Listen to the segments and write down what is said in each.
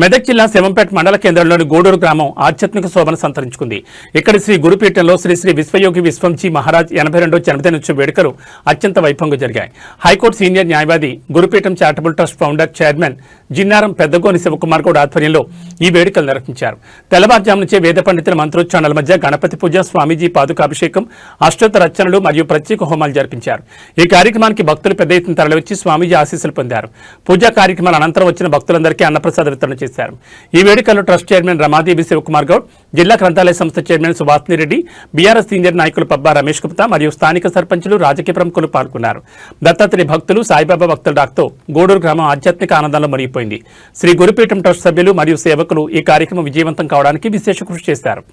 మెదక్ జిల్లా శివంపేట మండల కేంద్రంలోని గూడూరు గ్రామం ఆధ్యాత్మిక శోభను సంతరించుకుంది. ఇక్కడి శ్రీ గురుపీఠంలో శ్రీ శ్రీ విశ్వయోగి విశ్వంజీ మహారాజ్ 82వ జన్మదినోత్సవ వేడుకలు అత్యంత వైభవంగా జరిగాయి. హైకోర్టు సీనియర్ న్యాయవాది, Gurupeetham charitable trust founder chairman Jinnaram Peddagoni Shivakumar Goud ఆధ్వర్యంలో ఈ వేడుకలు నిర్వహించారు. తెల్లవారుజాము నుంచే వేద పండితుల మంత్రోచ్చారణల మధ్య గణపతి పూజ, స్వామీజీ పాదుకాభిషేకం, అష్టోత్తర రచనలు మరియు ప్రత్యేక హోమాలు జరిపించారు. ఈ కార్యక్రమానికి భక్తులు పెద్ద ఎత్తున తరలివచ్చి స్వామీజీ ఆశీస్సులు పొందారు. పూజా కార్యక్రమాల అనంతరం వచ్చిన భక్తులందరికీ అన్నప్రసాద వితరణ చేశారు. ఈ వేడుకల్లో ట్రస్ట్ చైర్మన్ రమాదేవి శివకుమార్ గౌడ్, జిల్లా గ్రంథాలయ సంస్థ chairman Subhashini Reddy, BRS senior నాయకులు పబ్బా రమేష్ గుప్తా మరియు స్థానిక సర్పంచులు, రాజకీయ ప్రముఖులు పాల్గొన్నారు. దత్తాత్రేయ భక్తులు, సాయిబాబా భక్తుల డాక్తో గూడూరు గ్రామం ఆధ్యాత్మిక ఆనందంలో మునిగిపోయింది. శ్రీ గురుపీఠం ట్రస్ట్ సభ్యులు మరియు సేవకులు ఈ కార్యక్రమం విజయవంతం కావడానికి విశేష కృషి చేశారు.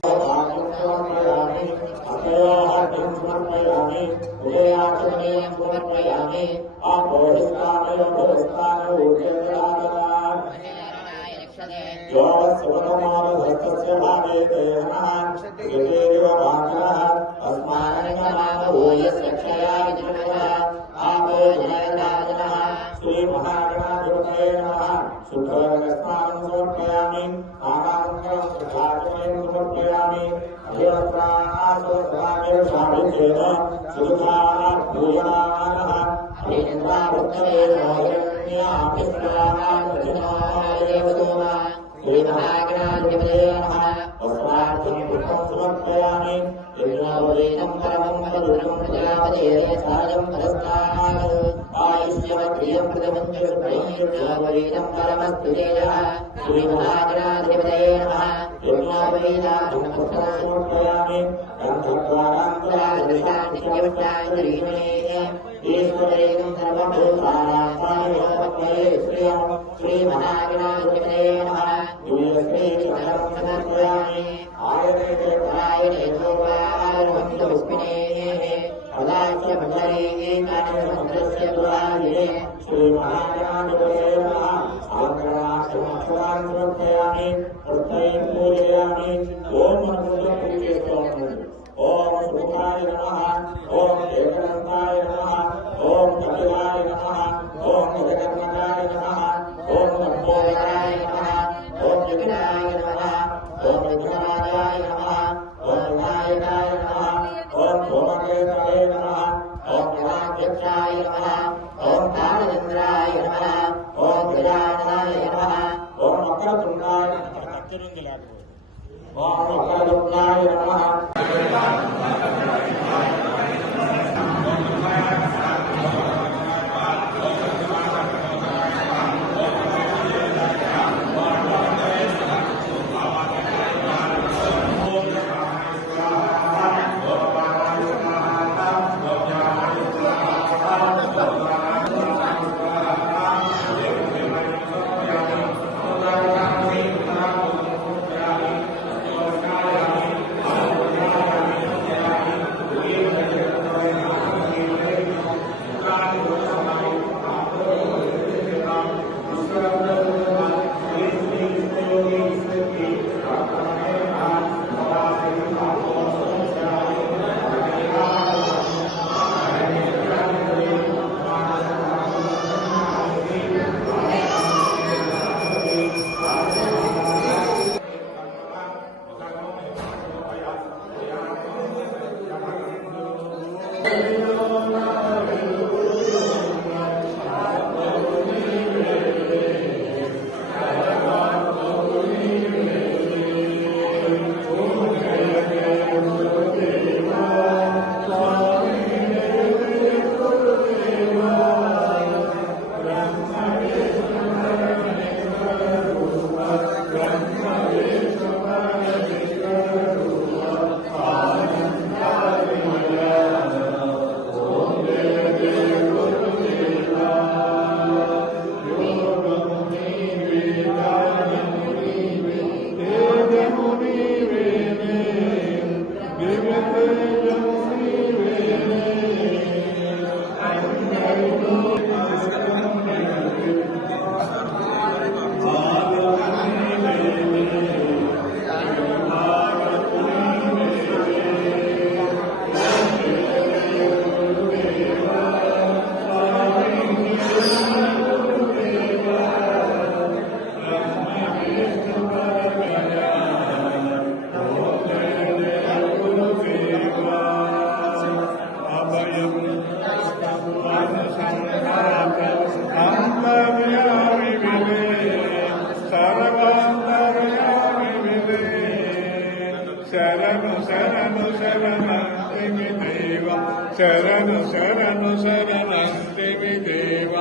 శరణు శరణు శరణంటివి దేవ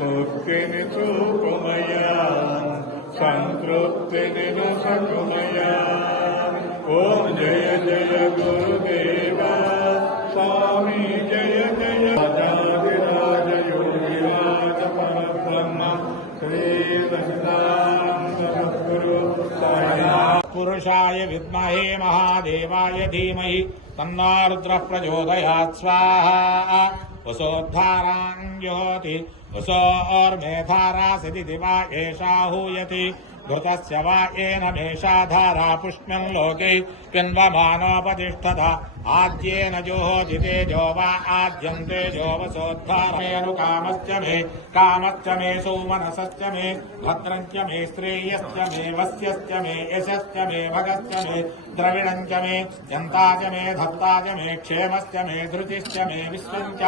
ముక్తిని చూపుమయా సంతృప్తిని నొసగుమయా ఓం జయ జయ గురుదేవ స్వామి జయ జయ రాజాదిరాజ యోగిరాజ పరబ్రహ్మ శ్రీ సచ్చిదానంద సద్గురు సాయినాథ్ పురుషాయ విద్మహే మహాదేవాయ ధీమహి తన్నో రుద్రః ప్రచోదయాత్ స్వాహా వసోద్ధారాం జ్యోతి వసోర్మేధారాసితి దివా ఏషా హూయతి ఘృతస్య వా ఏన మేషాధారా పుష్మ్యం లోకే పిన్వమానోపతిష్ఠత ఆద్యేన జోహోతి తేజో వా ఆద్యం తేజో వసోద్ధారేణు కామశ్చ మే సౌమనసశ్చ మే భద్రంచ మే శ్రేయశ్చ మే వస్యశ్చ మే యశశ్చ మే భగశ్చ మే ద్రవిణంచ మే జంతాచ మే ధత్తాచ మే క్షేమశ్చ మే ధృతిశ్చ మే విశ్వంచ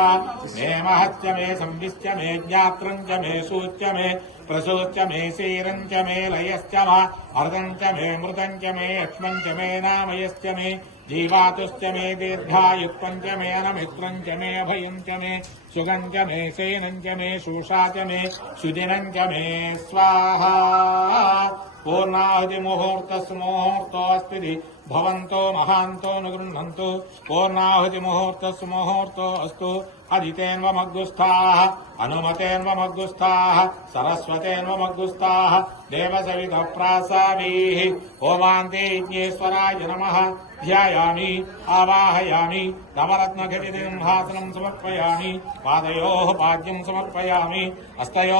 మే మహశ్చ మే సంవిశ్చ మే జ్ఞాత్రంచ మే సూచ్య మే ప్రసూచ్య మే శీరంచ మే లయశ్చ वा अर्धंच मे मृतंच मे अक्ष्मंच मे नामयश्च मे जीवातुश्च मे दीर्घायुत्वंच मे अनमित्रंच मे अभयंच मे सुगंच मे सेनंच मे शूषाच मे सुदिनंच मे स्वाहा पूर्णाहुति मुहूर्तस्मुहूर्तोऽस्ति भवन्तो महान्तो न गृह्णन्तु पूर्णाहुति मुहूर्तस्मुहूर्तो अस्तु अदितेन्वमग्गुस्थाः अनुमतेन्वमग्गुस्थाः सरस्वतेन्वमग्गुस्थाः देवसवितः प्रासावीः ओमान्ते यज्ञेश्वराय नमः ध्यायामि आवाहयामि नवरत्नघटितसिंहासनं समर्पयामि पादयोः पाद्यं समर्पयामि हस्तयोः